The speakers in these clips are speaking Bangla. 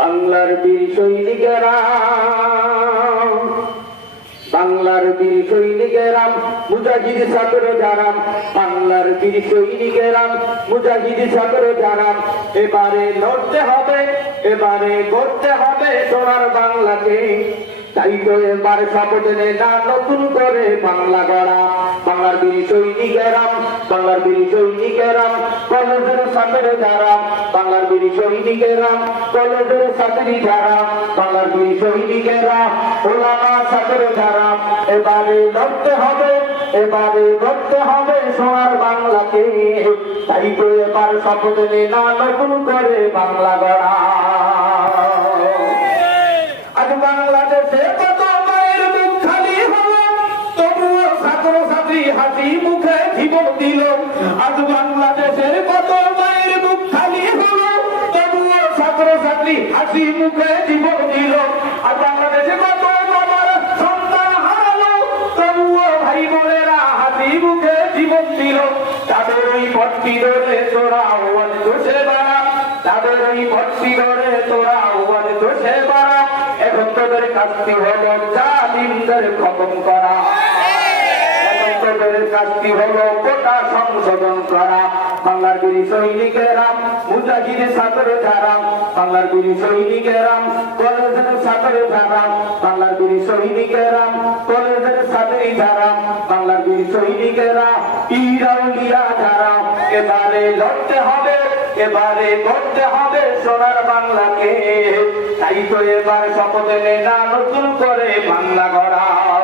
বাংলার বীর সৈনিকেরা, বাংলার বীর সৈনিকেরাম মুজাহিদ সাগরে যারাম বাংলার বীর সৈনিকেরাম মুজাহিদ সাগরে যারাম এবারে লড়তে হবে, এবারে করতে হবে সোনার বাংলাকে। তাই তো এবার শপথ নে নতুন করে বাংলা গড়া। বাংলার বীর সৈনিকেরাম, বাংলার বীর সৈনিকেরাম, কলেজের যারাম বাংলার বীর সৈনিকেরাম, কলেজের যারা বাংলার বীর সৈনিকেরা ওলামা যারা এবারে হবে, এবারে লড়তে হবে সোনার বাংলাকে। তাই তো এবার শপথ নে না নতুন করে বাংলা গড়া। ছাত্র ছাত্রী হাসি মুখে জীবন দিল। আর বাংলাদেশে কত বাবার সন্তান হারালো, তবুও ভাই বোনেরা হাসি মুখে জীবন দিল। তাদের ওই ভর্তি ধরে তোরা আওয়াজ দোষে বাড়া তাদের ওই ভর্তি ধরে তোরা আওয়াজ দোষে বাড়া এখন তোদের কাজটি হলো জালিমদের খতম করা। তোদের কাজটি হলো কোটা সংশোধন করা। বাংলার বীর সৈনিকেরা মুজাহিদ ছাত্র যারা বাংলার বীর সৈনিকেরা কলেজের ছাত্র যারা বাংলার বীর সৈনিকেরা কলেজের ছাত্রী যারা বাংলার বীর সৈনিকেরা ইরাউলিয়া যারা এবারে লড়তে হবে, এবারে করতে হবে সোনার বাংলাকে। তাই তো এবার শপথ নে নতুন করে বাংলা গড়াও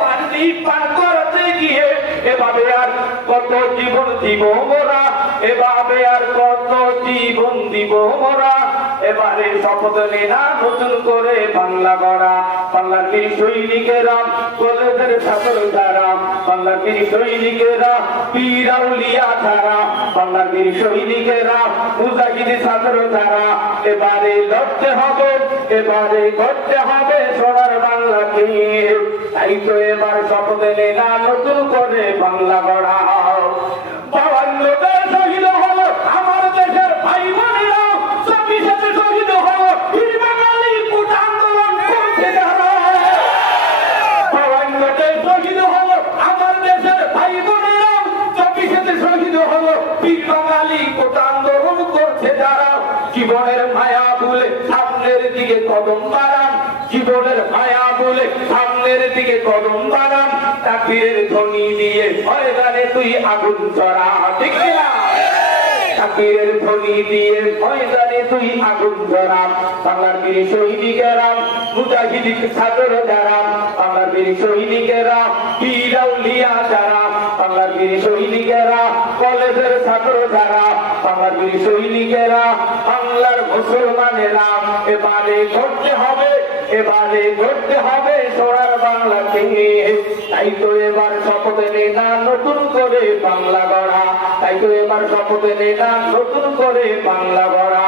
পানি পান করতে গিয়ে, এভাবে আর কত জীবন দিব মোরা? এভাবে আর কত জীবন দিব মোরা? এবারে শপথ না নতুন করে বাংলা গড়া। বাংলার বীর সৈনিকেরা কলেজের ছাত্র যারা। বাংলার বীর সৈনিকেরা পীরাউলিয়া যারা বাংলার বীর সৈনিকেরা মুজাহিদি ছাত্র যারা। এবারে লড়তে হবে, এবারে করতে হবে সোনার বাংলাকে। তাই তো এবার শপথ না নতুন করে বাংলা গড়া। বাঙালি করছে যারা, জীবনের মায়া ভুলে সামনের দিকে কদম বাড়ান। জীবনের মায়া বলে সামনের দিকে কদম বাড়ান। ধ্বনি দিয়ে ময়দানে তুই আগুন চড়া দিয়ে তুই আগুন ধরা। বাংলার বীর সৈনিকেরা মুজাহিদি সাগর যারা বাংলার বীর সৈনিকেরা বীরাউলিয়া বাংলার সৈনিকেরা, বাংলার মুসলমানেরা, এবারে করতে হবে, এবারে করতে হবে সোনার বাংলাকে। তাই তো এবার শপথ নে নতুন করে বাংলা গড়া। তাই তো এবার শপথ না নতুন করে বাংলা গড়া।